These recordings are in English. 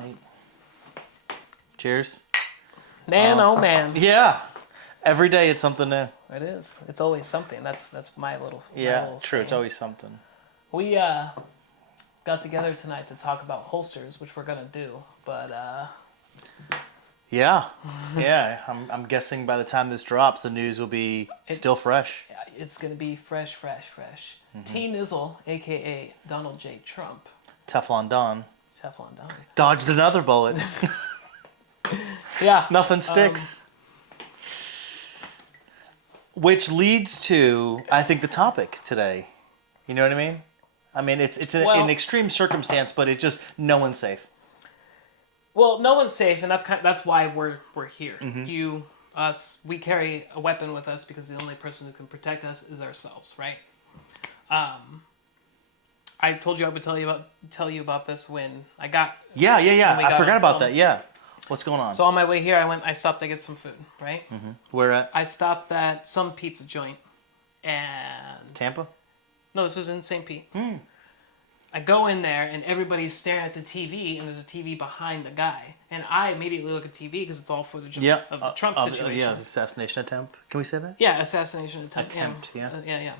light. Cheers. Man, oh man. Yeah. Every day it's something new. It is. It's always something. That's my little Yeah, little true. It's saying. always something. We got together tonight to talk about holsters, which we're gonna do, but Yeah. Yeah. I'm guessing by the time this drops, the news will be still fresh. it's gonna be fresh. T. Nizzle, aka Donald J. Trump, Teflon Don. Teflon Don. Dodged another bullet. Yeah. Nothing sticks. Which leads to, I think, the topic today. You know what I mean? I mean, it's an extreme circumstance, but it just, no one's safe. Well, no one's safe, and that's why we're here. You, us, we carry a weapon with us because the only person who can protect us is ourselves, right? I told you I would tell you about this when I got. Yeah. I forgot about film. that. Yeah. What's going on? So on my way here, I stopped to get some food, right? Where at? I stopped at some pizza joint, and Tampa? no, this was in St. Pete. I go in there, and everybody's staring at the TV, and there's a TV behind the guy, and I immediately look at TV because it's all footage of the Trump situation. Yeah, the assassination attempt. Can we say that? Yeah, assassination attempt. Yeah.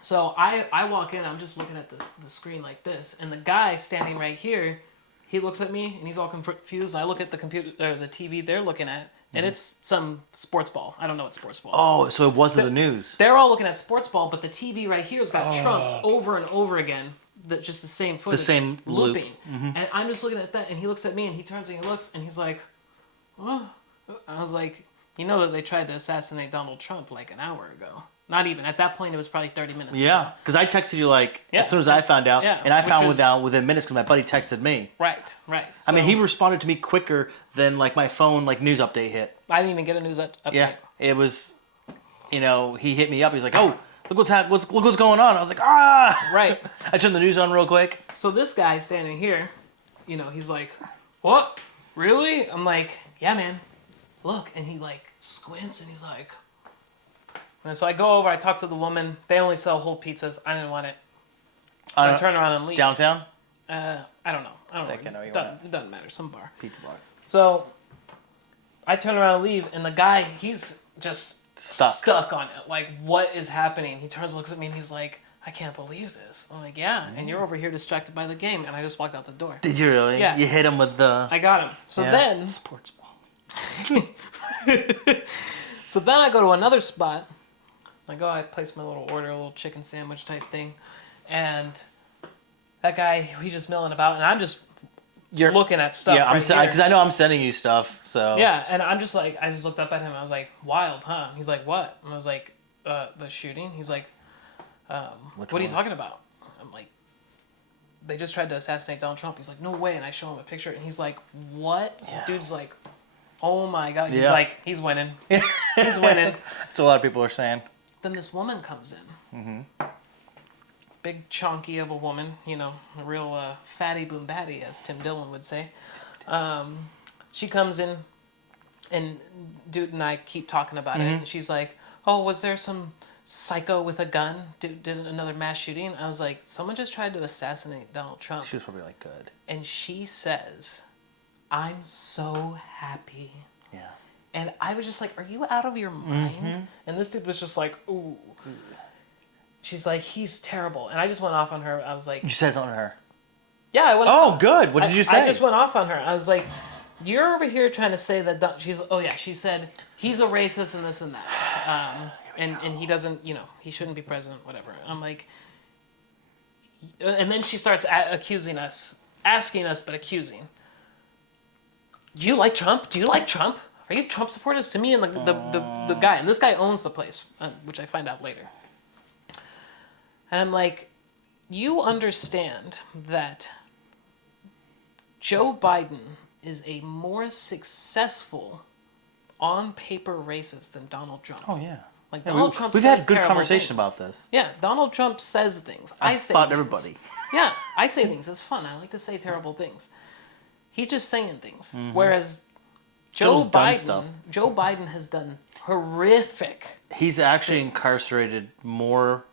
So I walk in, I'm just looking at the screen like this, and the guy standing right here, he looks at me and he's all confused. I look at the computer or the TV they're looking at, and it's some sports ball. I don't know what sports ball. Oh, so it wasn't the news. They're all looking at sports ball, but the TV right here's got Trump over and over again. Just the same footage, The same loop. looping. And I'm just looking at that, and he looks at me, and he turns and he looks, and he's like, "Oh," I was like, "You know that they tried to assassinate Donald Trump like an hour ago." Not even. At that point, it was probably 30 minutes ago. Yeah, because I texted you as soon as I found out, and I found within minutes because my buddy texted me. Right. So, I mean, he responded to me quicker than my phone news update hit. I didn't even get a news update. Yeah, it was, he hit me up. He's like, "Oh, look what's going on." I was like, "Ah!" Right. I turned the news on real quick. So this guy standing here, he's like, "What? Really?" I'm like, "Yeah, man. Look." And he squints and he's like. And so I go over, I talk to the woman. They only sell whole pizzas. I didn't want it. So I turn around and leave. Downtown? I don't know. I think I know you It doesn't matter. Some bar. Pizza bar. So I turn around and leave, and the guy, he's just stuck on it. Like, what is happening? He turns and looks at me, and he's like, "I can't believe this." I'm like, "Yeah, and you're over here distracted by the game." And I just walked out the door. Did you really? Yeah. You hit him with the... I got him. So then... Sports ball. So then I go to another spot. I place my little order, a little chicken sandwich type thing. And that guy, he's just milling about, and I'm just looking at stuff. Yeah, because I know I'm sending you stuff, so. Yeah, and I'm just I just looked up at him. I was like, "Wild, huh?" He's like, "What?" And I was like, "The shooting." He's like, "What are you talking about?" I'm like, "They just tried to assassinate Donald Trump." He's like, "No way!" And I show him a picture, and he's like, "What?" Yeah. Dude's like, "Oh my god!" He's like, "He's winning. He's winning." That's what a lot of people are saying. Then this woman comes in. Big chonky of a woman, a real fatty boom batty, as Tim Dillon would say. She comes in, and Dude and I keep talking about it. And she's like, "Oh, was there some psycho with a gun did another mass shooting?" I was like, "Someone just tried to assassinate Donald Trump." She was probably like, "Good." And she says, "I'm so happy." Yeah. And I was just like, "Are you out of your mind?" And this dude was just like, "Ooh." She's like, "He's terrible." And I just went off on her. I was like... You said something to her? Yeah, I went Oh, good. What did you say? I just went off on her. I was like, "You're over here trying to say that..." She said, "He's a racist and this and that. And he doesn't, he shouldn't be president, whatever." I'm like... And then she starts accusing us. Asking us, but accusing. "Do you like Trump? Do you like Trump? Are you Trump supporters?" To me and the guy. And this guy owns the place, which I find out later. And I'm like, you understand that Joe Biden is a more successful on-paper racist than Donald Trump. Oh, yeah. Donald Trump we've says had good terrible conversation things. about this. Yeah, Donald Trump says things. I say about things. everybody. Yeah, I say things. It's fun. I like to say terrible things. He's just saying things. Whereas Joe Biden has done horrific. He's actually incarcerated more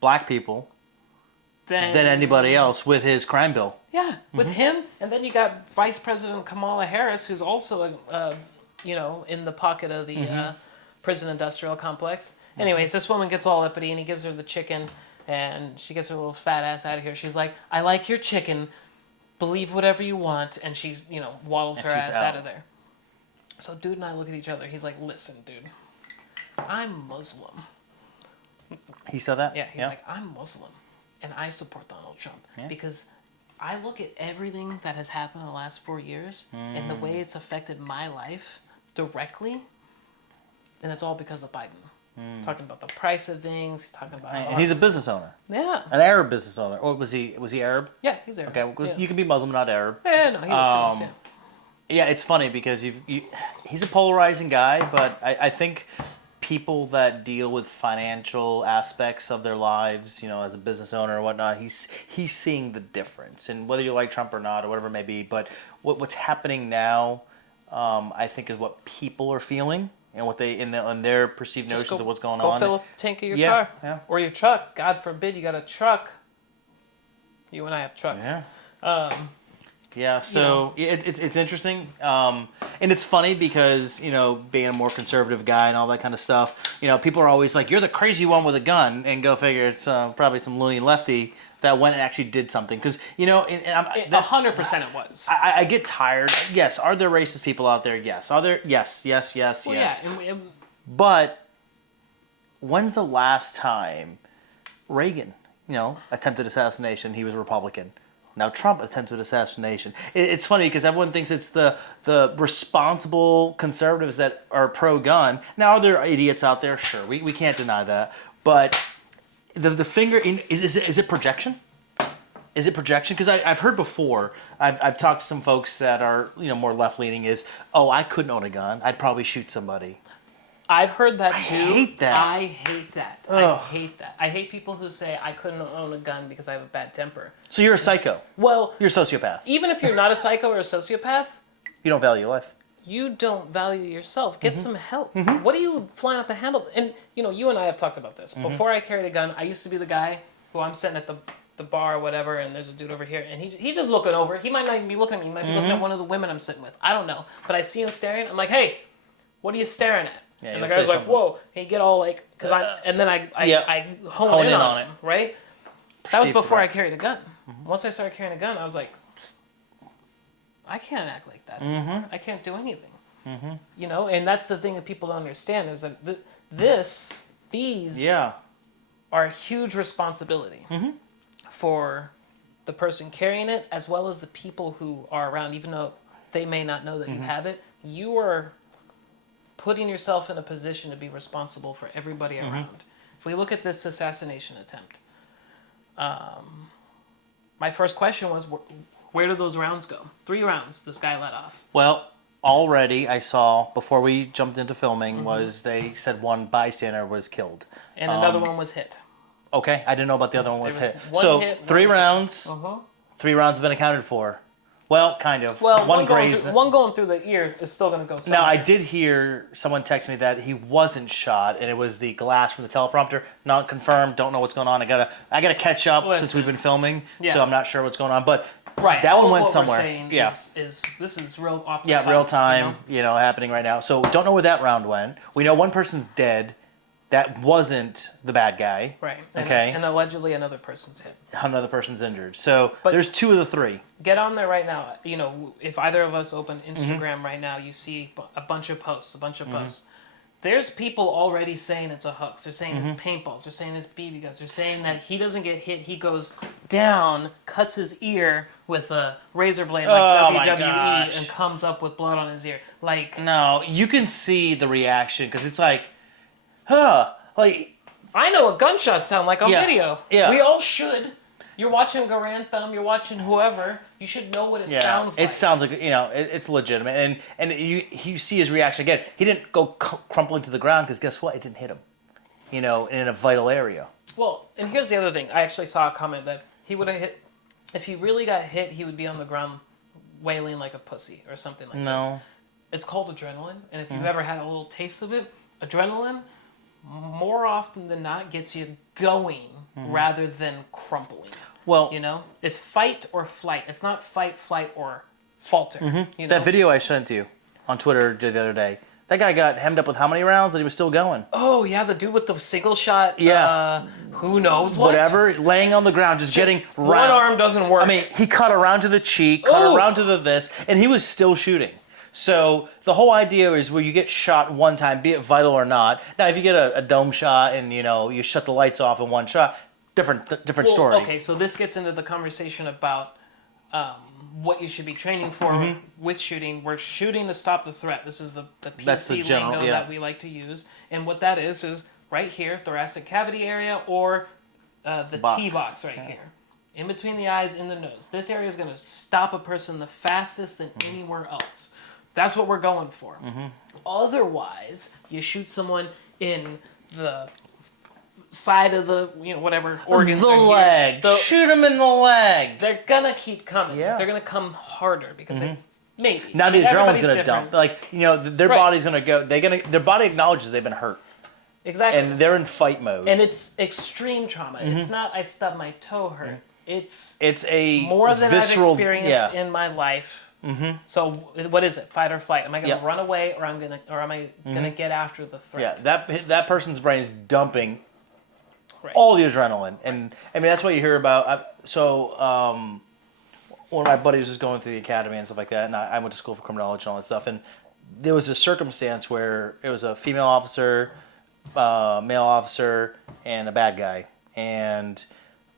black people than anybody else with his crime bill. Yeah, with him, and then you got Vice President Kamala Harris, who's also, in the pocket of the prison industrial complex. Anyways, this woman gets all uppity, and he gives her the chicken, and she gets her little fat ass out of here. She's like, "I like your chicken. Believe whatever you want," and she's, waddles her ass out of there. So dude and I look at each other. He's like, "Listen, dude, I'm Muslim." He said that? Yeah, he's like, "I'm Muslim, and I support Donald Trump because I look at everything that has happened in the last 4 years and the way it's affected my life directly, and it's all because of Biden." Talking about the price of things, talking about... And he's a business owner. Yeah. An Arab business owner. Or was he Arab? Yeah, he's Arab. Okay, because you can be Muslim, not Arab. Yeah, no, he was. Yeah, it's funny because he's a polarizing guy, but I think people that deal with financial aspects of their lives, as a business owner or whatnot, he's seeing the difference. And whether you like Trump or not, or whatever it may be, but what's happening now, I think, is what people are feeling and what they in their perceived notions of what's going on. Go fill up the tank of your car, or your truck. God forbid you got a truck. You and I have trucks. Yeah. Yeah, so it's interesting, and it's funny because being a more conservative guy and all that kind of stuff, people are always like, "You're the crazy one with a gun," and go figure, it's probably some loony lefty that went and actually did something. Because 100% it was. I get tired. Yes, are there racist people out there? Yes. Are there? Yes. Well, yes. Yeah, But when's the last time Reagan, attempted assassination? He was a Republican. Now Trump attempted assassination. It's funny because everyone thinks it's the responsible conservatives that are pro-gun. Now, are there idiots out there? Sure, we can't deny that. But the finger is it projection? Is it projection? Because I've heard before. I've talked to some folks that are more left leaning. I couldn't own a gun. I'd probably shoot somebody. I've heard that too. I hate that. I hate that. I hate people who say I couldn't own a gun because I have a bad temper. So you're a psycho. Well, you're a sociopath. Even if you're not a psycho or a sociopath, you don't value your life. You don't value yourself. Get some help. What are you flying off the handle? And you and I have talked about this. Before I carried a gun, I used to be the guy who I'm sitting at the bar or whatever, and there's a dude over here, and he's just looking over. He might not even be looking at me. He might be looking at one of the women I'm sitting with. I don't know. But I see him staring. I'm like, "Hey, what are you staring at?" Yeah, and the guy's like, "Whoa!" And you get all like, and then I hone in on it, right? That was before I carried a gun. Once I started carrying a gun, I was like, I can't act like that anymore. I can't do anything. And that's the thing that people don't understand is that these are a huge responsibility for the person carrying it as well as the people who are around, even though they may not know that you have it. You are putting yourself in a position to be responsible for everybody around. If we look at this assassination attempt, my first question was, where did those rounds go? 3 rounds this guy let off. Well, already I saw, before we jumped into filming, was they said one bystander was killed. And another one was hit. Okay, I didn't know about the other one was hit. So 3 rounds, 3 rounds have been accounted for. Well, kind of. Well, one going through the ear is still going to go somewhere. Now, I did hear someone text me that he wasn't shot, and it was the glass from the teleprompter. Not confirmed. Don't know what's going on. I gotta catch up since we've been filming, so I'm not sure what's going on. But that one went somewhere. What we're saying is this is real off the cuff, real time. Happening right now. So don't know where that round went. We know one person's dead. That wasn't the bad guy. Right. Okay. And allegedly another person's hit. Another person's injured. So there's 2 of the 3. Get on there right now. If either of us open Instagram right now, you see a bunch of posts, There's people already saying it's a hoax. They're saying it's paintballs. They're saying it's BB guns. They're saying that he doesn't get hit. He goes down, cuts his ear with a razor blade like WWE, and comes up with blood on his ear. No, you can see the reaction because it's like, I know what gunshots sound like on video. Yeah. We all should. You're watching Garand Thumb, you're watching whoever, you should know what it sounds like. It sounds like, it's legitimate. And you see his reaction again. He didn't go crumple into the ground because guess what? It didn't hit him, in a vital area. Well, and here's the other thing. I actually saw a comment that he would have hit, if he really got hit, he would be on the ground wailing like a pussy or something like this. It's called adrenaline. And if you've ever had a little taste of it, adrenaline, more often than not, gets you going rather than crumpling. Well, it's fight or flight. It's not fight, flight, or falter. that video I sent you on Twitter the other day, that guy got hemmed up with how many rounds and he was still going? Oh yeah, the dude with the single shot. Yeah. Who knows what? Whatever, laying on the ground, just getting one round. arm doesn't work. I mean, he cut around to the cheek, cut Ooh. around to the this, and he was still shooting. So the whole idea is where you get shot one time, be it vital or not. Now, if you get a dome shot and you shut the lights off in one shot, different story. Okay, so this gets into the conversation about what you should be training for with shooting. We're shooting to stop the threat. This is the That's the PC general, lingo yeah. that we like to use. And what that is right here, thoracic cavity area, or the Box. T-box right here. In between the eyes, in the nose. This area is going to stop a person the fastest than anywhere else. That's what we're going for. Otherwise, you shoot someone in the side of the, whatever organs The are here. leg. Shoot him in the leg. They're gonna keep coming. Yeah. They're gonna come harder because they maybe. Now I mean, the adrenaline's everybody's going to different. dump. Like, their Right. body's going to go. Their body acknowledges they've been hurt. Exactly. And they're in fight mode. And it's extreme trauma. It's not I stubbed my toe hurt. It's a more than visceral, I've experienced in my life. So what is it? Fight or flight? Am I gonna Yep. run away, or am I gonna get after the Yeah, threat? that person's brain is dumping Right. all the adrenaline, and I mean that's what you hear about. One of my buddies was going through the academy and stuff like that, and I went to school for criminology and all that stuff, and there was a circumstance where it was a female officer, male officer, and a bad guy, and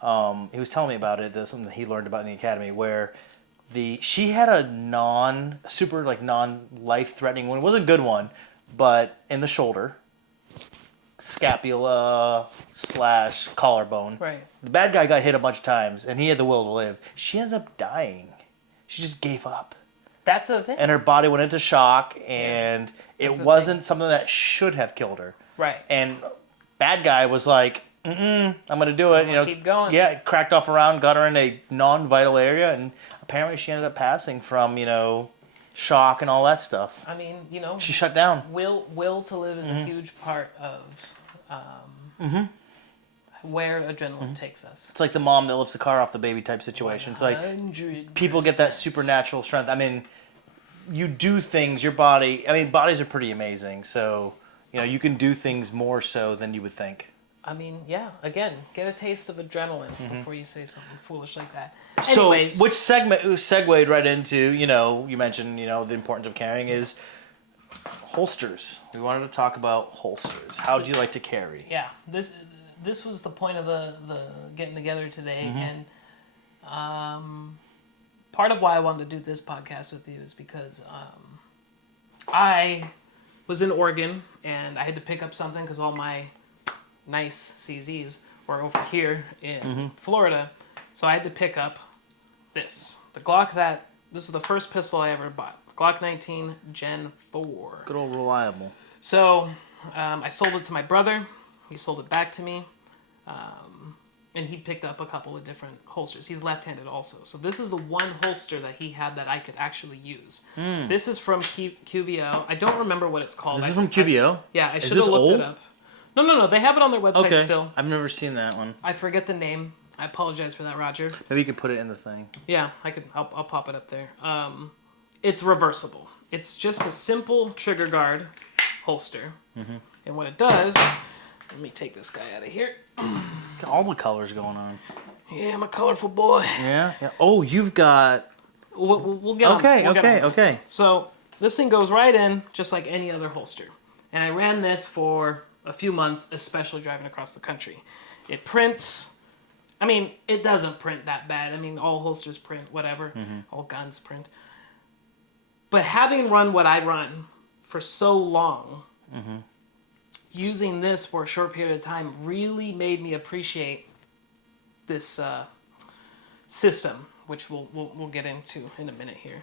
he was telling me about it. There's something that he learned about in the academy where she had a non-life threatening one. It was a good one, but in the shoulder, scapula / collarbone. Right. The bad guy got hit a bunch of times, and he had the will to live. She ended up dying. She just gave up, That's the thing. and her body went into shock, and That's it the wasn't something that should have killed her. Right. And bad guy was like, I'm gonna do it. Keep going. Yeah, it cracked off around, got her in a non-vital area, and apparently she ended up passing from shock and all that stuff. I mean, She shut down. will to live is a huge part of where adrenaline takes us. It's like the mom that lifts the car off the baby type situation. It's like 100%. people get that supernatural strength. I mean, you do things, your body. I mean, bodies are pretty amazing. So you can do things more so than you would think. I mean, yeah. Again, get a taste of adrenaline before you say something foolish like that. So, Anyways, which segued right into, you mentioned, the importance of carrying is holsters. We wanted to talk about holsters. How do you like to carry? yeah, this was the point of the getting together today, and part of why I wanted to do this podcast with you is because I was in Oregon and I had to pick up something because all my nice CZs were over here in Florida, so I had to pick up this. The Glock this is the first pistol I ever bought. Glock 19 Gen 4. Good old reliable. So I sold it to my brother. He sold it back to me. And he picked up a couple of different holsters. He's left-handed also. So this is the one holster that he had that I could actually use. This is from QVO. I don't remember what it's called. This is from QVO? Yeah, I Is should have this looked old? it up. No. They have it on their website Okay. still. I've never seen that one. I forget the name. I apologize for that, Roger. Maybe you could put it in the thing. Yeah, I'll pop it up there. It's reversible. It's just a simple trigger guard holster. And what it does, let me take this guy out of here. Got all the colors going on. Yeah, I'm a colorful boy. Yeah. Oh, you've got. We'll get on it. We'll get on it. Okay. So this thing goes right in just like any other holster. And I ran this for a few months, especially driving across the country. It prints. I mean, it doesn't print that bad. I mean, all holsters print, whatever. All guns print. But having run what I run for so long, using this for a short period of time really made me appreciate this system, which we'll get into in a minute here.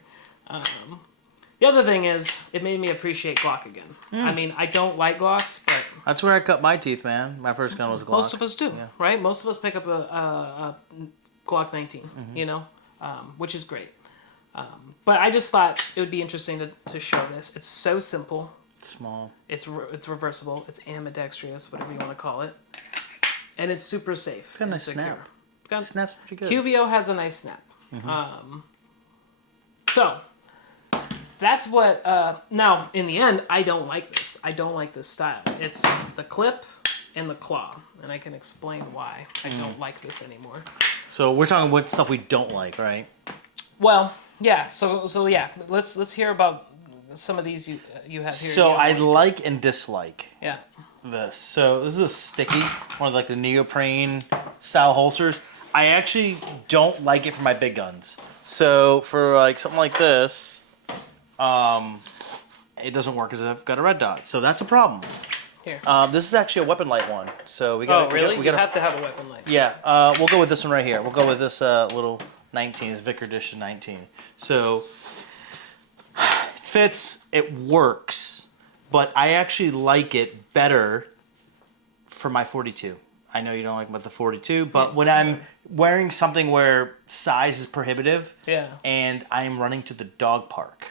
The other thing is, it made me appreciate Glock again. I mean, I don't like Glocks, but That's where I cut my teeth, man. My first gun was a Glock. most of us do, right? Most of us pick up a Glock 19, which is great. But I just thought it would be interesting to show this. It's so simple. Small. It's reversible. It's ambidextrous, whatever you want to call it, and it's super safe Got a and nice secure. snap. Snap's pretty good. QVO has a nice snap. So that's what. Now, in the end, I don't like this. I don't like this style. It's the clip and the claw, and I can explain why I don't like this anymore. So we're talking what stuff we don't like, right? Well, yeah. So yeah. Let's hear about some of these you have here. So You I don't like and dislike Yeah. this. So this is a sticky, one of like the neoprene style holsters. I actually don't like it for my big guns. So for like something like this, it doesn't work because I've got a red dot. So that's a problem. Here. This is actually a weapon light one. So we got. Oh, really? We You got have to have a weapon light. Yeah. We'll go with this one right here. We'll go with this little 19. It's Vicar Edition 19. So it fits. It works, but I actually like it better for my 42. I know you don't like about the 42, but when I'm wearing something where size is prohibitive, Yeah. and I'm running to the dog park,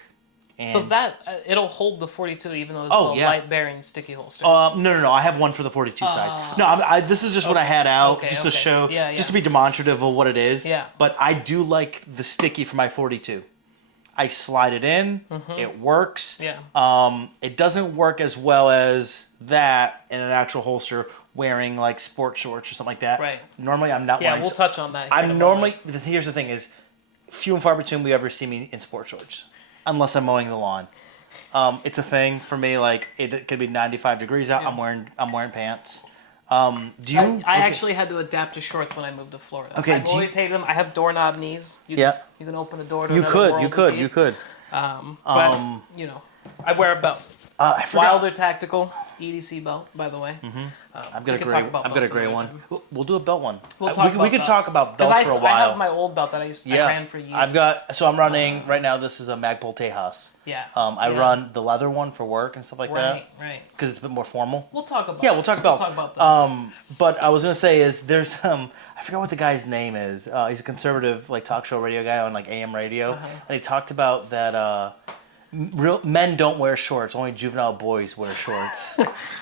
and So that it'll hold the 42 even though it's Oh, a yeah. light bearing sticky holster. no, I have one for the 42 size. No, this is just what I had out, Okay, just to okay. show, Yeah, just yeah. to be demonstrative of what it is. Yeah. But I do like the sticky for my 42. I slide it in, it works. Yeah. It doesn't work as well as that in an actual holster wearing like sports shorts or something like that. Right. Normally, I'm not Yeah, wearing. we'll touch on that. here in a I'm moment. normally. Here's the thing: is few and far between we ever see me in sports shorts, unless I'm mowing the lawn. It's a thing for me. Like it could be 95 degrees out. Yeah. I'm wearing pants. Do you? I actually had to adapt to shorts when I moved to Florida. Okay, I've do you- always hated them. I have doorknob knees. Yeah. You can open a door to You another could. world You with could. these. You could. But you know, I wear a belt. I forgot. Wilder Tactical EDC belt, by the way. I've we got a can gray. talk about I've got a belts gray another one. time. We'll do a belt one. We'll We talk about could belts. talk about 'Cause belts for a while. I have my old belt that I ran for years. I've got. So I'm running right now. This is a Magpul Tejas. Yeah. I Yeah. run the leather one for work and stuff like Right, that right. because it's a bit more formal. We'll talk about. Yeah, we'll talk those. belts. We'll talk about those. But I was gonna say is there's I forgot what the guy's name is. He's a conservative like talk show radio guy on like AM radio, and he talked about that real men don't wear shorts. Only juvenile boys wear shorts.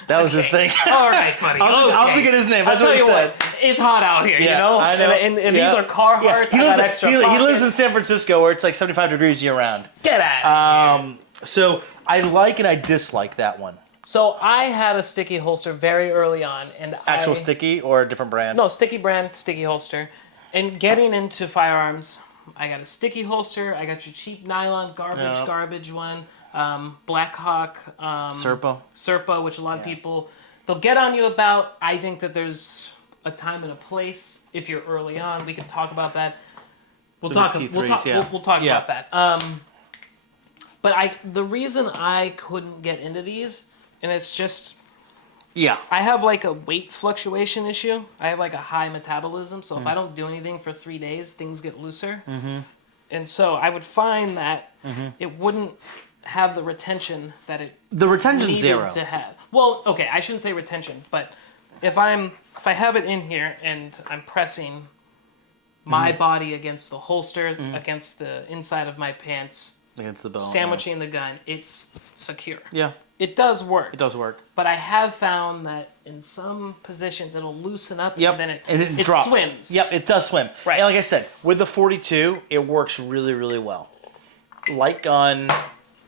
That was his thing. All right, buddy. I'll think of his name. That's I'll what tell he you said. what, it's hot out here, you Yeah, know? I know. And Yeah. these are Carhartts. Yeah. I got extra He lives pockets. in San Francisco where it's like 75 degrees year round. Get out of here. So I like and I dislike that one. So I had a sticky holster very early on, and Actual sticky or a different brand? No, sticky brand, sticky holster. And getting into firearms, I got a sticky holster. I got your cheap nylon garbage one. Blackhawk. Serpa, which a lot of people they'll get on you about. I think that there's a time and a place. If you're early on, we can talk about that. We'll The talk. T3s, We'll talk. yeah. We'll talk Yeah. about that. But the reason I couldn't get into these, and it's just. Yeah. I have like a weight fluctuation issue. I have like a high metabolism, so if I don't do anything for 3 days, things get looser. And so I would find that it wouldn't have the retention that it The retention's needed zero. to have. Well, okay, I shouldn't say retention, but if I have it in here and I'm pressing my body against the holster, against the inside of my pants, Against the belt. sandwiching the gun, it's secure. Yeah. It does work. It does work. But I have found that in some positions it'll loosen up Yep. and then it it drops. swims. Yep, it does swim. Right. And like I said, with the 42, it works really, really well. Light gun,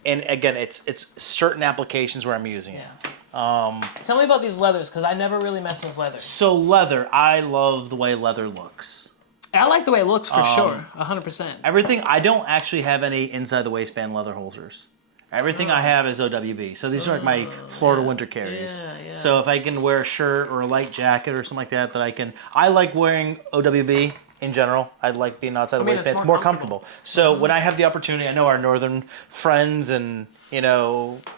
and again, it's certain applications where I'm using it. Yeah. Tell me about these leathers, because I never really mess with leather. So leather, I love the way leather looks. I like the way it looks for sure, 100%. Everything, I don't actually have any inside the waistband leather holsters. Everything I have is OWB. So these are like my Florida winter carries. Yeah. So if I can wear a shirt or a light jacket or something like that, I like wearing OWB in general. I like being outside the mean, waistband. it's It's more more comfortable. So when I have the opportunity, I know our northern friends and,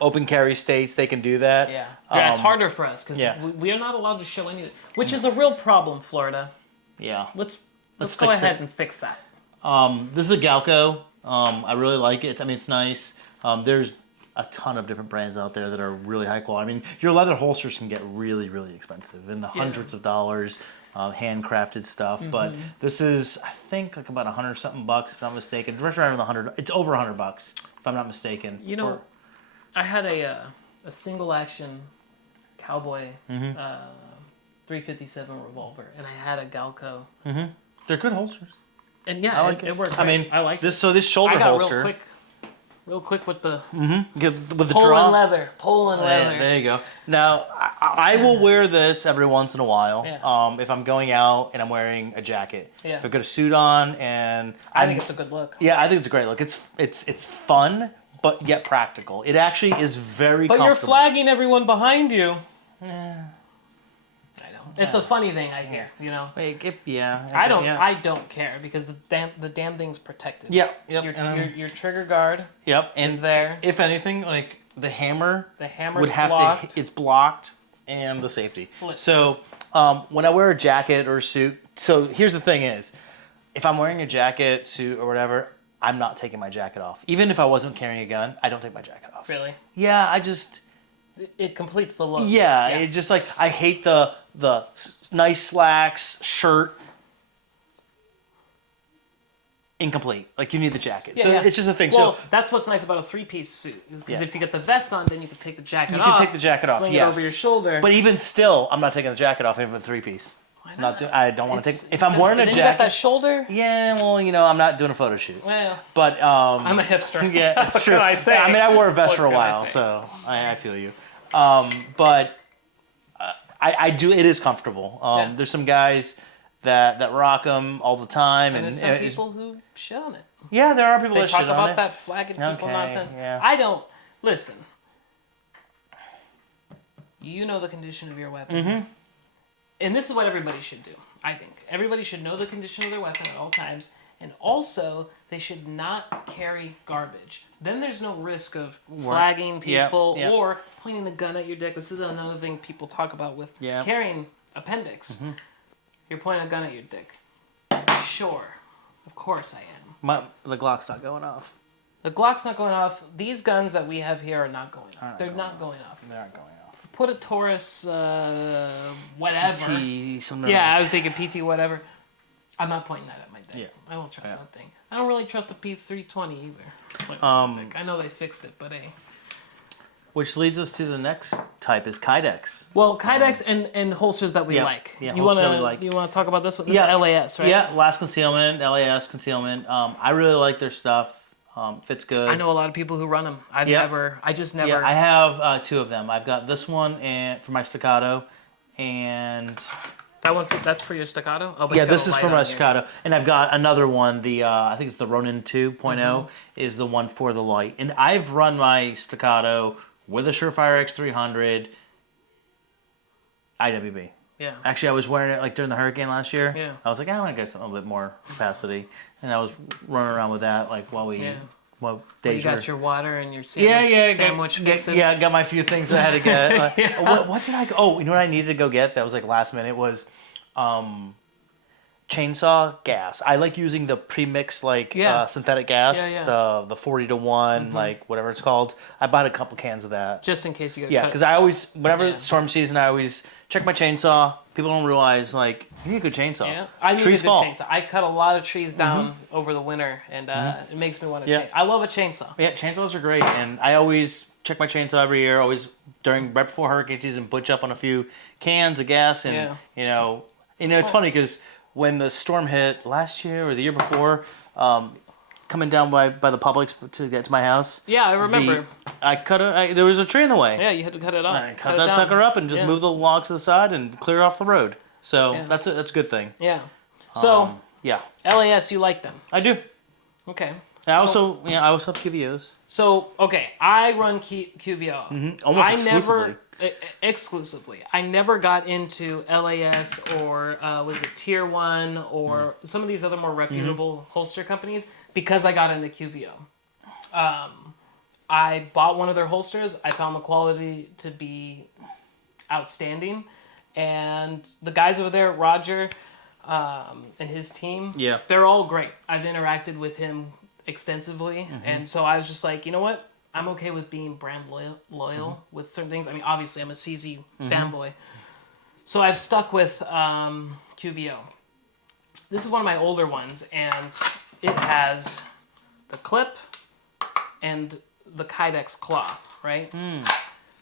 open carry states, they can do that. Yeah, it's harder for us, because yeah. we are not allowed to show anything, which is a real problem, Florida. Yeah. Let's Let's go fix ahead it. and fix that. This is a Galco. I really like it. I mean, it's nice. There's a ton of different brands out there that are really high quality. I mean, your leather holsters can get really, really expensive, in the hundreds of dollars, handcrafted stuff. But this is, I think, like about $100 something bucks, if I'm not mistaken. Right around the $100. It's over $100 bucks, if I'm not mistaken. I had a single action cowboy 357 revolver, and I had a Galco They're good holsters. And yeah, I like it works. I great. mean, I like this. So this shoulder I got holster. real quick with the With the pole draw. and leather. Pole and Yeah, leather. there you go. Now, I will wear this every once in a while. Yeah. If I'm going out and I'm wearing a jacket. Yeah. If I've got a suit on and I think it's a good look. yeah, I think it's a great look. It's fun, but yet practical. It actually is very. But you're comfortable. flagging everyone behind you. I don't. It's a funny thing I hear. You know. Yeah. I don't. Yeah. I don't care because the damn thing's protected. Yep. Your trigger guard Yep. And is there. if anything, like the hammer. The hammer's would have blocked. to. It's blocked, and the safety. Listen. So when I wear a jacket or a suit, so here's the thing: is if I'm wearing a jacket, suit, or whatever, I'm not taking my jacket off. Even if I wasn't carrying a gun, I don't take my jacket off. Really. Yeah, I just. It completes the look. Yeah, it just like I hate the nice slacks, shirt. Incomplete. Like you need the jacket. Yeah, so yeah. it's just a thing. Well, So that's what's nice about a three-piece suit. Because Yeah. if you get the vest on, then you can take the jacket you off. can take the jacket off. Sling Yes. it over your shoulder. But even still, I'm not taking the jacket off even with a three-piece. Why Not not? I don't want to It's- take. If I'm wearing a then you got that jacket. shoulder. Yeah, well, I'm not doing a photo shoot. Well, But I'm a hipster. yeah, it's What true. can I say? I mean, I wore a vest What for a can I while, say? so I feel you. But I do. It is comfortable. Yeah. There's some guys that rock them all the time, and and there's some it's- people who shit on it. yeah, there are people They that talk shit on about it. that flagging people Okay, nonsense. yeah. I don't listen. You know the condition of your weapon, Mm-hmm. and this is what everybody should do. I think everybody should know the condition of their weapon at all times, and also they should not carry garbage. Then there's no risk of flagging Yep, people yep. or pointing a gun at your dick. This is another thing people talk about with Yep. carrying appendix. Mm-hmm. You're pointing a gun at your dick. Sure, of course I am. The Glock's not going off. The Glock's not going off. These guns that we have here are not going off. not They're going not going off. They aren't going off. Put a Taurus, whatever. Something. Yeah, I was thinking PT, whatever. I'm not pointing that at my dick. Yeah. I won't trust that thing. I don't really trust the P320 either. Like, I know they fixed it, but hey. Which leads us to the next type is Kydex. Well, Kydex and holsters that we yeah, like. yeah, you holsters wanna that we like. you wanna talk about this one? This Yeah. is LAS, right? Yeah, Last Concealment, LAS Concealment. I really like their stuff. Fits good. I know a lot of people who run them. I just never. Yeah, I have two of them. I've got this one and for my staccato, and that's for your staccato. Oh, but yeah, you got this a is light for on my here. staccato, and I've got another one. The I think it's the Ronin 2.0 is the one for the light, and I've run my staccato with a Surefire X300 IWB. Yeah. Actually, I was wearing it like during the hurricane last year. Yeah. I was like, I want to get something a bit more capacity, and I was running around with that like while Yeah. well You days got were. your water and your sandwich, sandwich fixins. Yeah, got my few things I had to get. Like, Yeah. what did I go? Oh, you know what I needed to go get? That was like last minute was chainsaw gas. I like using the pre-mixed Yeah. synthetic gas, Yeah, yeah. the 40-to-1, like whatever it's called. I bought a couple cans of that. Just in case you got Yeah, cut. because I always, whenever Yeah. it's storm season, I always check my chainsaw. People don't realize, like, you need a good chainsaw. Yeah, I need Trees a good fall. chainsaw. I cut a lot of trees down over the winter, and it makes me want to Yeah. change. I love a chainsaw. Yeah, chainsaws are great, and I always check my chainsaw every year. Always right before hurricane season, butch up on a few cans of gas, and Yeah. it's funny because when the storm hit last year or the year before, coming down by the Publix to get to my house. Yeah, I remember. There was a tree in the way. Yeah, you had to cut it off. I cut it that down. sucker up and just Yeah. move the logs to the side and clear off the road. So Yeah. that's a good thing. Yeah. So Yeah, LAS, you like them? I do. Okay. I also have QVOs. So okay, I run QVO. Almost I exclusively. exclusively. I never got into LAS or was it Tier 1 or some of these other more reputable holster companies because I got into QVO. I bought one of their holsters. I found the quality to be outstanding, and the guys over there, Roger, and his team, Yeah. they're all great. I've interacted with him extensively, and so I was just like, you know what? I'm okay with being brand loyal with certain things. I mean, obviously, I'm a CZ fanboy, so I've stuck with QVO. This is one of my older ones, and it has the clip and the Kydex claw, right?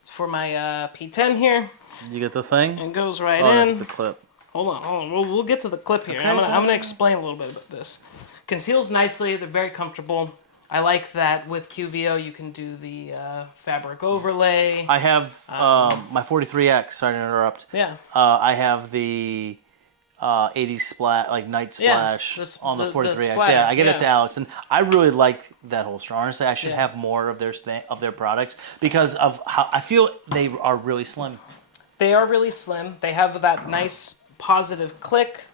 It's for my P10 here. You get the thing? It goes right Oh, in. that's the clip. Hold on. We'll get to the clip here. Okay, I'm so- gonna explain a little bit about this. Conceals nicely. They're very comfortable. I like that with QVO you can do the fabric overlay. I have my 43X. Sorry to interrupt. Yeah. I have the 80s splash, like night splash on the 43X. splatter, Yeah, I get it to yeah. Alex, and I really like that holster. Honestly, I should Yeah. have more of their products because of how I feel they are really slim. They are really slim. They have that nice positive click.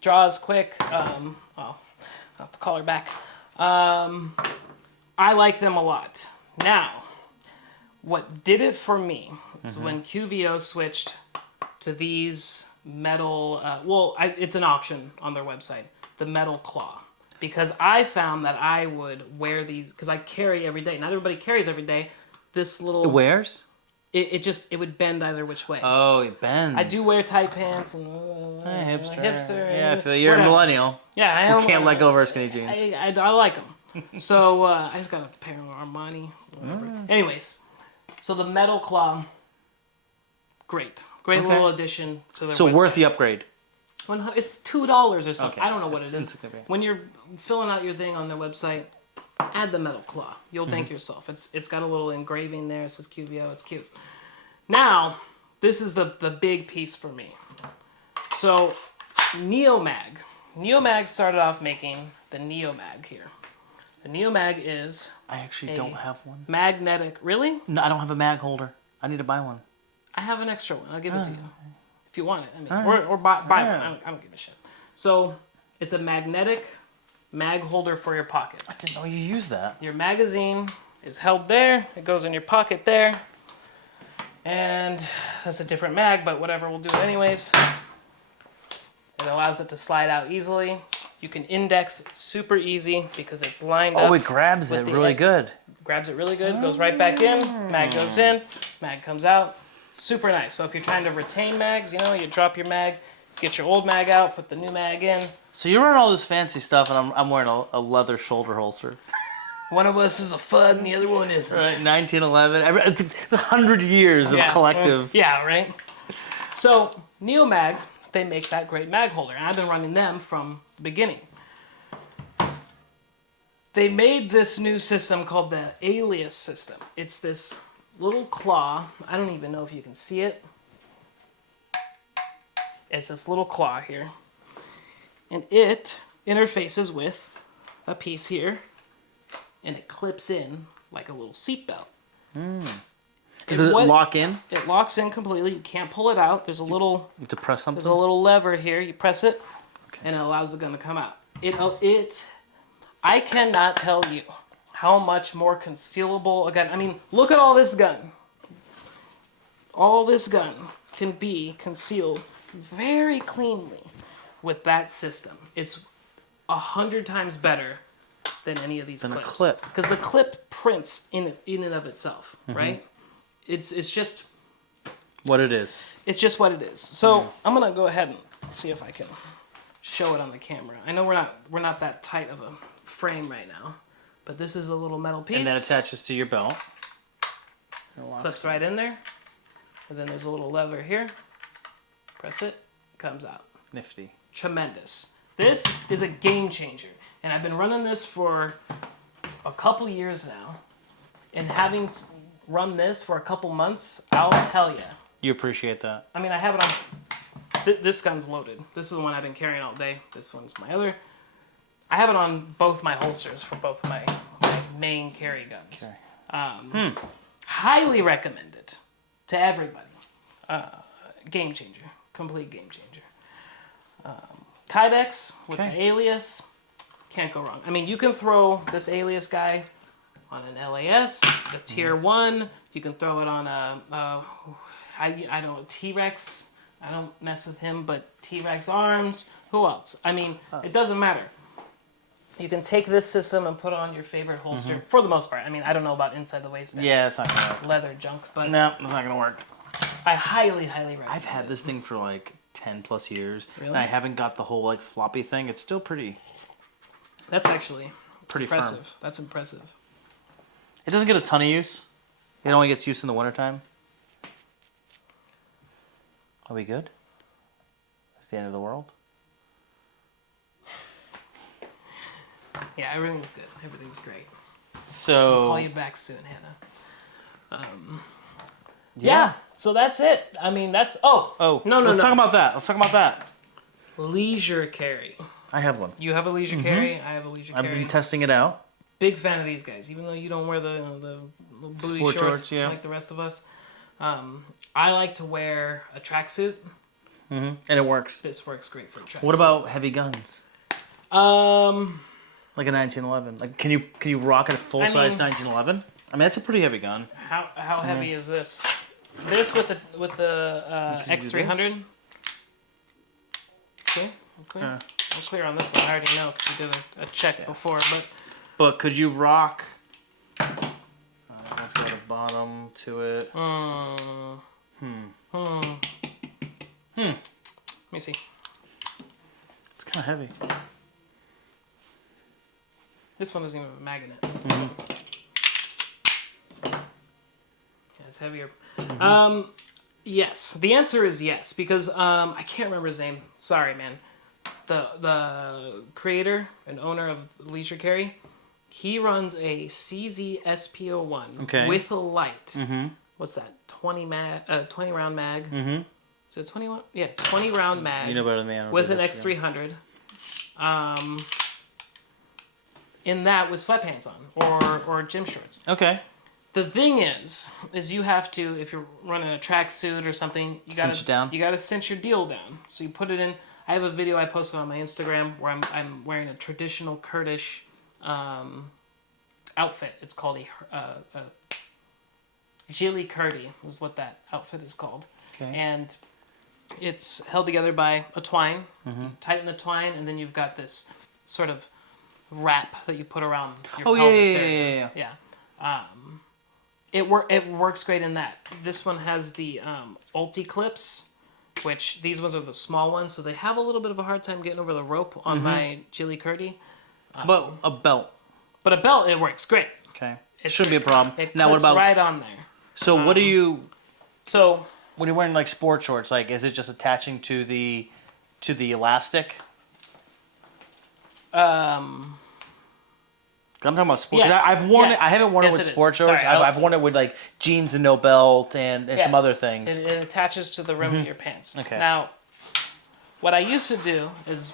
Draws quick. I'll have to call her back. I like them a lot. Now, what did it for me is when QVO switched to these metal, it's an option on their website, the metal claw. Because I found that I would wear these, because I carry every day. Not everybody carries every day. This little, Wears? it would bend either which way. Oh, it bends. I do wear tight pants and Hey, hipster. hipster. Yeah, I feel you're whatever. a millennial. Yeah, I You am. can't let go of our skinny jeans. I like them. So I just got a pair of Armani. Whatever. Anyways, so the metal claw, great Okay. little addition to their So website. worth the upgrade. It's $2 or something. Okay. I don't know what It's it is. insignificant. When you're filling out your thing on their website, add the metal claw. You'll thank yourself. It's got a little engraving there. It says QVO. It's cute. Now, this is the big piece for me. So, Neomag started off making the Neomag here. The Neomag is I actually don't have one. magnetic. Really? No, I don't have a mag holder. I need to buy one. I have an extra one. I'll give it to you if you want it. I mean, Alright. or buy one. Yeah. I don't give a shit. So, it's a magnetic mag holder for your pocket. I didn't know you used that. Your magazine is held there. It goes in your pocket there. And that's a different mag, but whatever, we'll do it anyways. It allows it to slide out easily. You can index super easy because it's lined up. Oh, it grabs with it the really egg. good. Grabs it really good, goes right back in, mag goes in, mag comes out. Super nice. So if you're trying to retain mags, you drop your mag, get your old mag out, put the new mag in. So you're wearing all this fancy stuff, and I'm wearing a leather shoulder holster. One of us is a FUD and the other one isn't. Right, 1911. It's 100 years of collective. Yeah, right? So, Neomag, they make that great mag holder, and I've been running them from the beginning. They made this new system called the Alias system. It's this little claw. I don't even know if you can see it. It's this little claw here. And it interfaces with a piece here, and it clips in like a little seatbelt. Does it lock in? It locks in completely. You can't pull it out. There's a little You have to press something? there's a little lever here. You press it, and it allows the gun to come out. I cannot tell you how much more concealable a gun. I mean, look at all this gun. All this gun can be concealed very cleanly with that system. It's 100 times better than any of these Than a clips. clip. Because the clip prints in and of itself, right? It's just What it is. it's just what it is. So I'm gonna go ahead and see if I can show it on the camera. I know we're not that tight of a frame right now, but this is a little metal piece. And that attaches to your belt. It locks. Clips right in there, and then there's a little lever here. Press it, comes out. Nifty. Tremendous. This is a game changer, and I've been running this for a couple years now, and having run this for a couple months, I'll tell you. You appreciate that. I mean, I have it on. This gun's loaded. This is the one I've been carrying all day. This one's my other. I have it on both my holsters for both my main carry guns. Okay. Highly recommended to everybody. Game changer. Complete game changer. Kydex with Okay. the Alias. Can't go wrong. I mean, you can throw this Alias guy on an LAS, the Tier 1. You can throw it on I don't know, T-Rex. I don't mess with him, but T-Rex arms. Who else? I mean, it doesn't matter. You can take this system and put on your favorite holster, for the most part. I mean, I don't know about inside the waistband. Yeah, it's not gonna work. Leather junk, but No, it's not gonna work. I highly recommend I've had it. this thing for like 10 plus years. Really? And I haven't got the whole like floppy thing. It's still pretty That's actually firm. impressive. That's impressive. It doesn't get a ton of use. It only gets use in the wintertime. Are we good? the end of the world. Yeah, everything's good. Everything's great. So Call you back soon, Hannah. Yeah. So that's it. I mean, that's Oh, no. Let's talk about that. Let's talk about that. Leisure carry. I have one. You have a leisure carry. I have a leisure I've carry. been testing it out. Big fan of these guys, even though you don't wear the little booty Sport shorts shorts, yeah. like the rest of us. I like to wear a tracksuit. And it works. This works great for a tracksuit. What about heavy guns? Like a 1911. Like, can you rock a full size 1911? I mean, that's a pretty heavy gun. How heavy is this? This with the X300. Okay, I'm clear. I'm clear on this one. I already know because we did a check before, But could you rock? Let's go to the bottom to it. Let me see. It's kind of heavy. This one doesn't even have a magnet. Yeah, it's heavier. Yes. The answer is yes, because I can't remember his name. Sorry, man. The creator and owner of Leisure Carry, he runs a CZ SP01 with a light. What's that? 20 round mag. Is it 21? Yeah, 20 round mag. You know better than me. With an X300. In that with sweatpants on or gym shorts. Okay. The thing is you have to, if you're running a tracksuit or something, you gotta cinch your deal down. So you put it in. I have a video I posted on my Instagram where I'm wearing a traditional Kurdish outfit. It's called a Jili Kurdi is what that outfit is called. Okay. And it's held together by a twine. You tighten the twine, and then you've got this sort of wrap that you put around your pelvis area. Yeah. It works great in that. This one has the Ulti clips, which these ones are the small ones, so they have a little bit of a hard time getting over the rope on my Jili Kurdi. But a belt. But a belt, it works great. Okay. It shouldn't be a problem. It Now, what clips about? right on there. So what do you? So When you're wearing like sport shorts, like is it just attaching to the elastic? I'm talking about sport. Yes, I've worn it. yes. I haven't worn Yes, it with it is. sport shorts. Sorry, I've worn it with like jeans and no belt and some other things. It attaches to the rim of your pants. Okay. Now, what I used to do is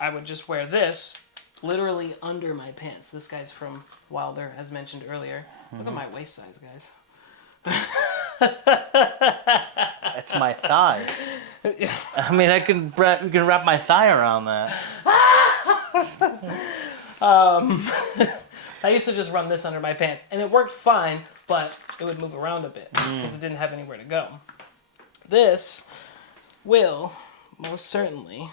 I would just wear this literally under my pants. This guy's from Wilder, as mentioned earlier. Look at my waist size, guys. That's my thigh. I mean, you can wrap my thigh around that. I used to just run this under my pants, and it worked fine, but it would move around a bit because it didn't have anywhere to go. This will most certainly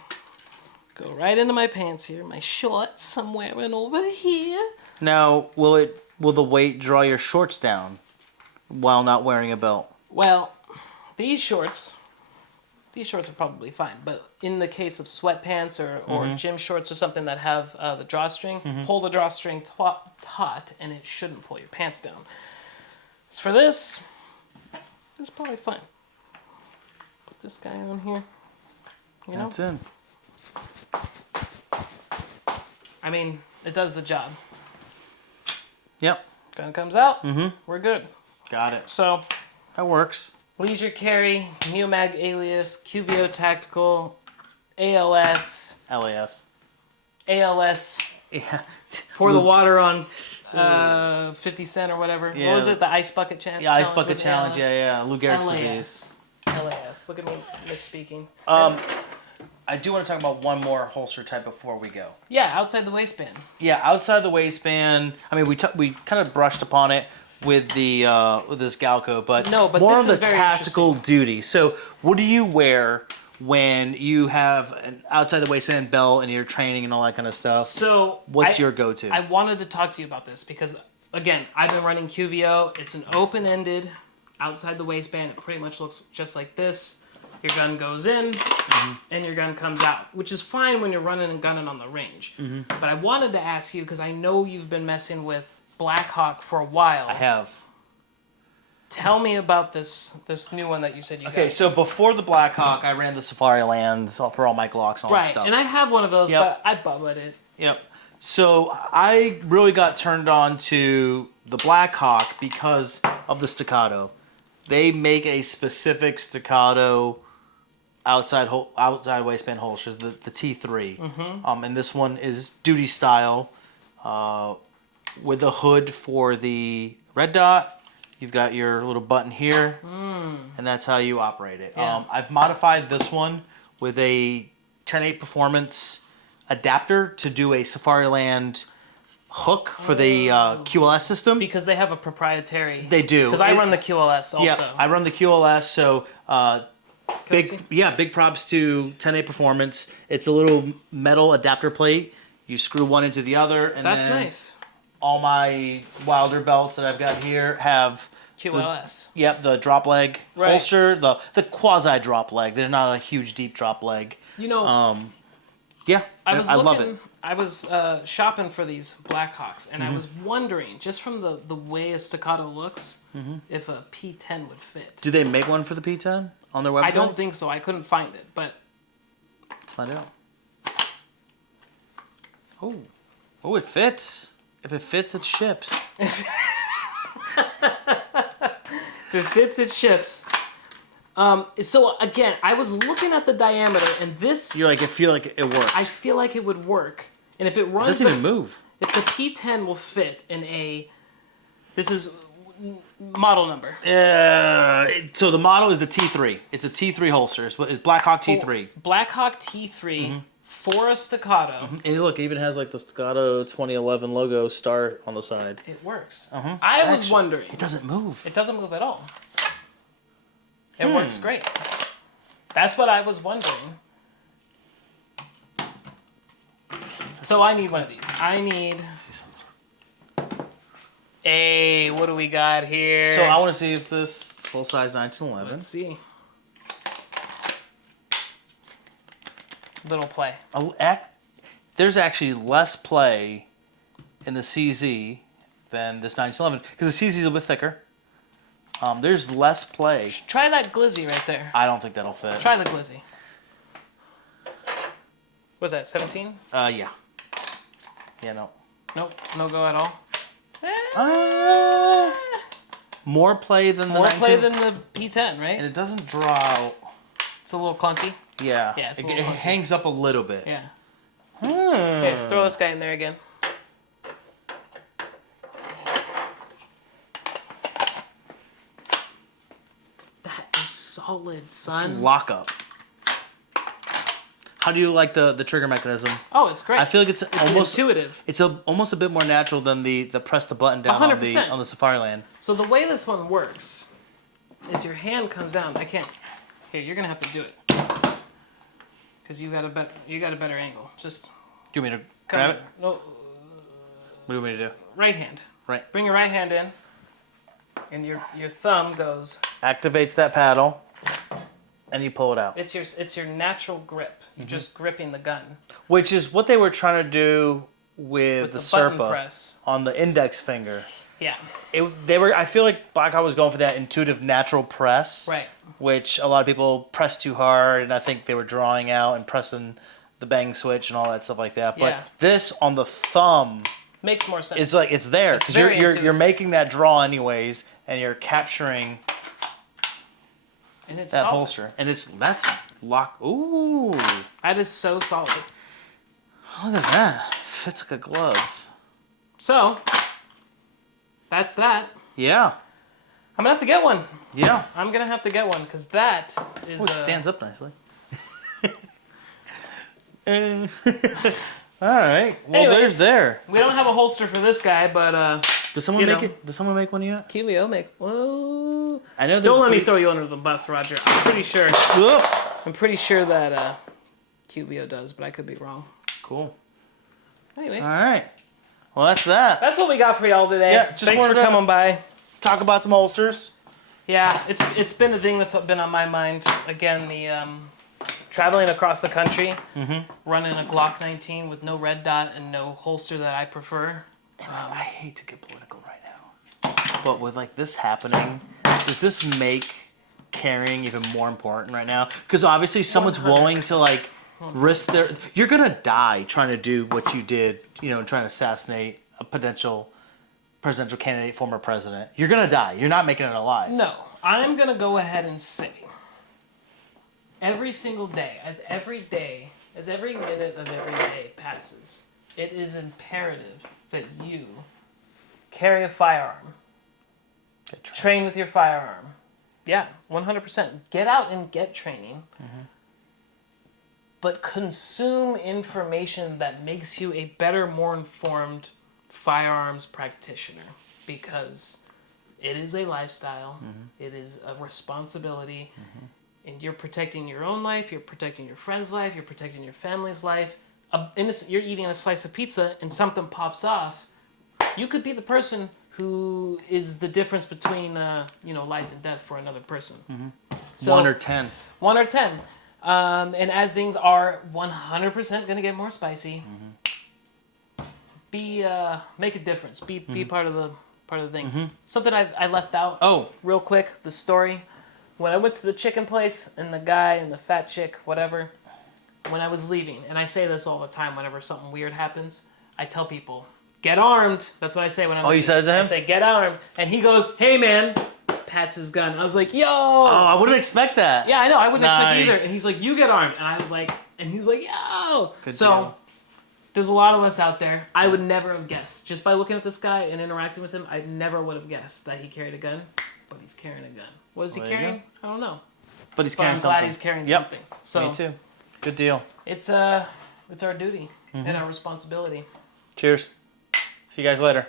go right into my pants here, my shorts I'm wearing over here. Now, will the weight draw your shorts down while not wearing a belt? Well, these shorts are probably fine, but in the case of sweatpants or gym shorts or something that have the drawstring, pull the drawstring taut, and it shouldn't pull your pants down. As for this, it's probably fine. Put this guy on here. You know? That's in. I mean, it does the job. Yep. Gun comes out, we're good. Got it. So, That works. Leisure Carry, Neomag Alias, QVO Tactical, ALS, LAS. Yeah. pour the water on 50 Cent or whatever. Yeah. What was it? The Ice Bucket Challenge? Yeah, Ice Bucket Was it Challenge. ALS? Yeah. Lou Gehrig's disease. LAS. Look at me misspeaking. I do want to talk about one more holster type before we go. Yeah, outside the waistband. Yeah, outside the waistband. I mean, we kind of brushed upon it with the with this Galco, but No, but more this on the is very tactical duty. So, what do you wear when you have an outside the waistband belt and you're training and all that kind of stuff? So What's your go-to? I wanted to talk to you about this because, again, I've been running QVO. It's an open-ended outside the waistband. It pretty much looks just like this. Your gun goes in, and your gun comes out, which is fine when you're running and gunning on the range. But I wanted to ask you, because I know you've been messing with Blackhawk for a while. I have. tell me about this new one that you said you Okay, got. so before the Blackhawk, I ran the Safari Lands for all my Glocks and all that Right, stuff. and I have one of those, Yep. but I bubbled it. Yep. So I really got turned on to the Blackhawk because of the staccato. They make a specific staccato outside waistband holsters, the T3. Mm-hmm. And this one is duty style, with the hood for the red dot. You've got your little button here, and that's how you operate it. Yeah. I've modified this one with a 10.8 performance adapter to do a Safariland hook for the QLS system. Because they have a proprietary. They do. Because I run the QLS also. Yeah, I run the QLS, so I see? big props to 10.8 performance. It's a little metal adapter plate. You screw one into the other, and That's then nice. all my Wilder belts that I've got here have QLS. the drop leg Right. holster, the quasi drop leg. They're not a huge deep drop leg. You know, Yeah, I love it. I was shopping for these Blackhawks, and I was wondering, just from the way a staccato looks, if a P10 would fit. Do they make one for the P10 on their website? I don't think so. I couldn't find it, but Let's find out. Oh, it fits. If it fits, it ships. if it fits, it ships. So again, I was looking at the diameter, and this You're like, I feel like it works. I feel like it would work. And if it It runs, doesn't even move. if the P10 will fit in a, this is model number. So the model is the T3. It's a T3 holster. It's Blackhawk T3. Blackhawk T3 for a staccato. And look, it even has like the Staccato 2011 logo star on the side. It works. I was Actually, wondering. It doesn't move. It doesn't move at all. It works great. That's what I was wondering. So I need one of these. I need a, what do we got here? So I want to see if this full size 1911. Let's see. Little play. There's actually less play in the CZ than this 1911 because the CZ is a bit thicker. There's less play. Try that glizzy right there. I don't think that'll fit. Try the glizzy. What's that, 17? Yeah. Yeah, no. Nope, no go at all. More play than the More 19 play than the P10, and right? it doesn't draw out. It's a little clunky. Yeah. Yeah, it's a it, little it funky. hangs up a little bit. Yeah. Hmm. Here, throw this guy in there again. That is solid, son. Lock up. How do you like the trigger mechanism? Oh, it's great. I feel like it's almost intuitive. It's almost a bit more natural than the press the button down on the 100%. Safariland. So the way this one works is your hand comes down. I can't. Here, you're gonna have to do it because you got a better angle. Just Do you want me to come grab in. it? No, What do you want me to do? right hand. Right. Bring your right hand in, and your thumb goes. Activates that paddle, and you pull it out. It's your natural grip. You're just gripping the gun Which is what they were trying to do with the button Serpa press. on the index finger. Yeah. I feel like Blackhawk was going for that intuitive natural press. Right. Which a lot of people press too hard, and I think they were drawing out and pressing the bang switch and all that stuff like that. But Yeah. this on the thumb Makes more sense. is like it's there It's because very you're intuitive. making that draw anyways, and you're capturing and it's that solid. holster, and that's lock. Ooh, That is so solid. look at that! Fits like a glove. So that's that. Yeah, I'm gonna have to get one. yeah. I'm gonna have to get one because that is. Oh, it stands up nicely. And all right. Well, Anyways. there's there. We don't have a holster for this guy, but Does someone you make know. it? Does someone make one yet? QBO make. Whoa. I know. Don't let me throw you under the bus, Roger. I'm pretty sure. Whoop. I'm pretty sure that QBO does, but I could be wrong. Cool. Anyways, All right. Well, that's that. that's what we got for y'all today. Yeah, just Thanks for wanted to- coming by. Talk about some holsters. Yeah, it's been a thing that's been on my mind. Again, the traveling across the country, running a Glock 19 with no red dot and no holster that I prefer. I hate to get political right now, but with like this happening does this make carrying even more important right now? Because obviously someone's willing to like risk their. You're gonna die trying to do what you did, trying to assassinate a potential presidential candidate, former president. You're gonna die. You're not making it alive. No, I'm gonna go ahead and say every single day, as every minute of every day passes, it is imperative that you carry a firearm. Train with your firearm. Yeah, 100%. Get out and get training. But consume information that makes you a better, more informed firearms practitioner, because it is a lifestyle, it is a responsibility, and you're protecting your own life, you're protecting your friend's life, you're protecting your family's life. You're eating a slice of pizza and something pops off. You could be the person who is the difference between life and death for another person. So, 1 or 10. 1 or 10. And as things are 100% going to get more spicy, make a difference. Be part of the thing. Something I left out. Oh, Real quick, the story. When I went to the chicken place and the guy and the fat chick, whatever, when I was leaving, and I say this all the time whenever something weird happens, I tell people, get armed. That's what I say when I'm leaving. you said it to him? I say, get armed. And he goes, hey, man. Pats his gun. I was like, yo. Oh, I wouldn't expect that. Yeah, I know. I wouldn't expect it Nice. either. And he's like, you get armed. And I was like, yo. Good So deal. there's a lot of us out there. I would never have guessed. Just by looking at this guy and interacting with him, I never would have guessed that he carried a gun. But he's carrying a gun. What is he There you carrying? I don't know. But he's But carrying I'm something. glad he's carrying Yep. something. So Me too. Good deal. it's our duty and our responsibility. Cheers. See you guys later.